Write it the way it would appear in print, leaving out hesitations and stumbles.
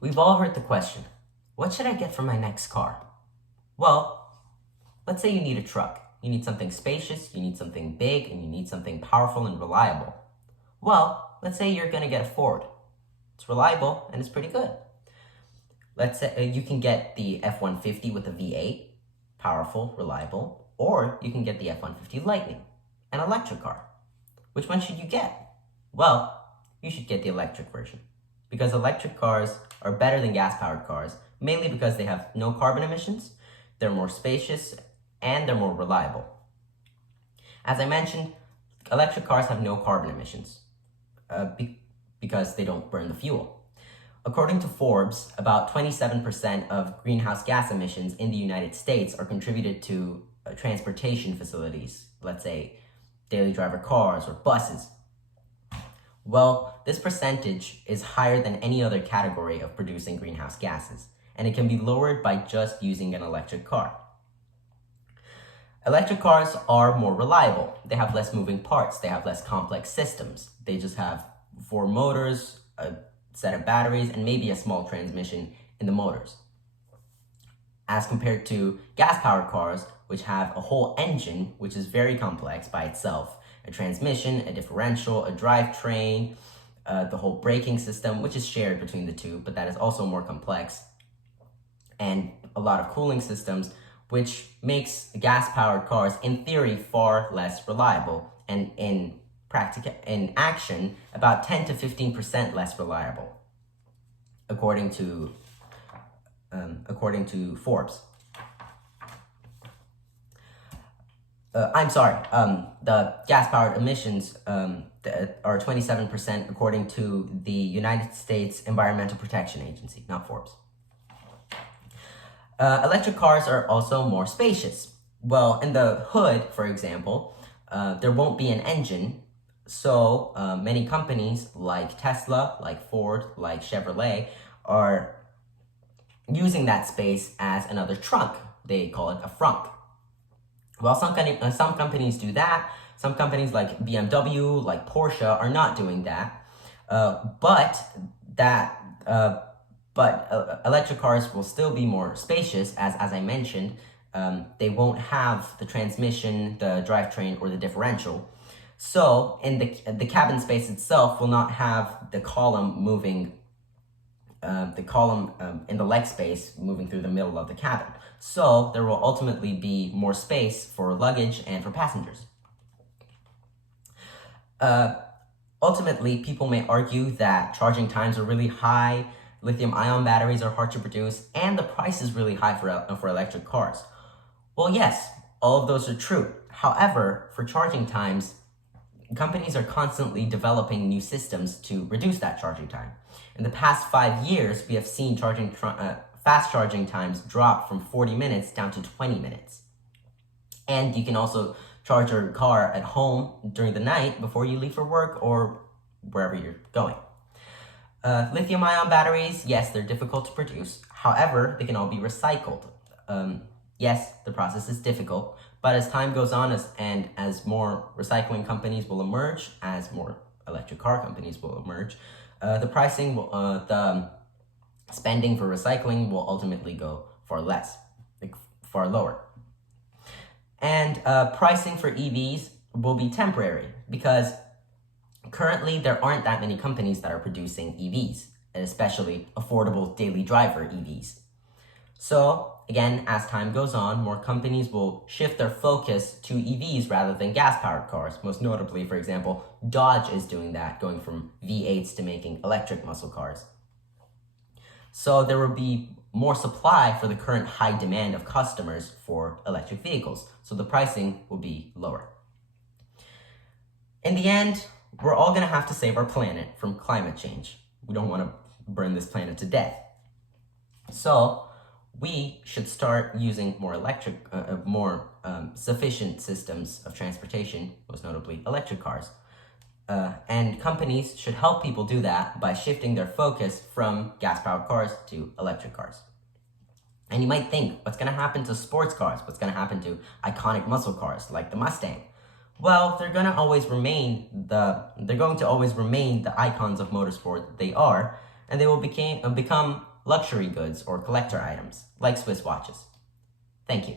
We've all heard the question, what should I get for my next car? Well, let's say you need a truck. You need something spacious, you need something big, and you need something powerful and reliable. Well, let's say you're going to get a Ford. It's reliable and it's pretty good. Let's say you can get the F-150 with a V8, powerful, reliable, or you can get the F-150 Lightning, an electric car. Which one should you get? Well, you should get the electric version, because electric cars are better than gas-powered cars, mainly because they have no carbon emissions, they're more spacious, and they're more reliable. As I mentioned, electric cars have no carbon emissions because they don't burn the fuel. According to Forbes, about 27% of greenhouse gas emissions in the United States are contributed to transportation facilities, let's say daily driver cars or buses. Well, this percentage is higher than any other category of producing greenhouse gases, and it can be lowered by just using an electric car. Electric cars are more reliable. They have less moving parts. They have less complex systems. They just have 4 motors, a set of batteries, and maybe a small transmission in the motors. As compared to gas-powered cars, which have a whole engine, which is very complex by itself. A transmission, a differential, a drivetrain, the whole braking system, which is shared between the two, but that is also more complex. And a lot of cooling systems, which makes gas-powered cars, in theory, far less reliable, and in action, about 10 to 15% less reliable, according to Forbes. The gas-powered emissions are 27% according to the United States Environmental Protection Agency, not Forbes. Electric cars are also more spacious. Well, in the hood, for example, there won't be an engine, so many companies like Tesla, like Ford, like Chevrolet are using that space as another trunk. They call it a frunk. Well, some companies do that. Some companies like BMW, like Porsche, are not doing that. But electric cars will still be more spacious, as I mentioned. They won't have the transmission, the drivetrain, or the differential. So, in the cabin space itself will not have the column moving, in the leg space moving through the middle of the cabin. So, there will ultimately be more space for luggage and for passengers. Ultimately, people may argue that charging times are really high, lithium-ion batteries are hard to produce, and the price is really high for electric cars. Well, yes, all of those are true. However, for charging times, companies are constantly developing new systems to reduce that charging time. In the past 5 years, we have seen fast charging times drop from 40 minutes down to 20 minutes. And you can also charge your car at home during the night before you leave for work or wherever you're going. Lithium-ion batteries, yes, they're difficult to produce. However, they can all be recycled. Yes, the process is difficult, but as time goes on and as more recycling companies will emerge, as more electric car companies will emerge, the spending for recycling will ultimately go far lower. And pricing for EVs will be temporary because currently there aren't that many companies that are producing EVs, especially affordable daily driver EVs. So, again, as time goes on, more companies will shift their focus to EVs rather than gas-powered cars. Most notably, for example, Dodge is doing that, going from V8s to making electric muscle cars. So there will be more supply for the current high demand of customers for electric vehicles, so the pricing will be lower. In the end, we're all going to have to save our planet from climate change. We don't want to burn this planet to death. So we should start using more sufficient systems of transportation, most notably electric cars. And companies should help people do that by shifting their focus from gas-powered cars to electric cars. And you might think, what's going to happen to sports cars? What's going to happen to iconic muscle cars like the Mustang? Well, they're going to always remain the icons of motorsport that they are, and they will become luxury goods or collector items, like Swiss watches. Thank you.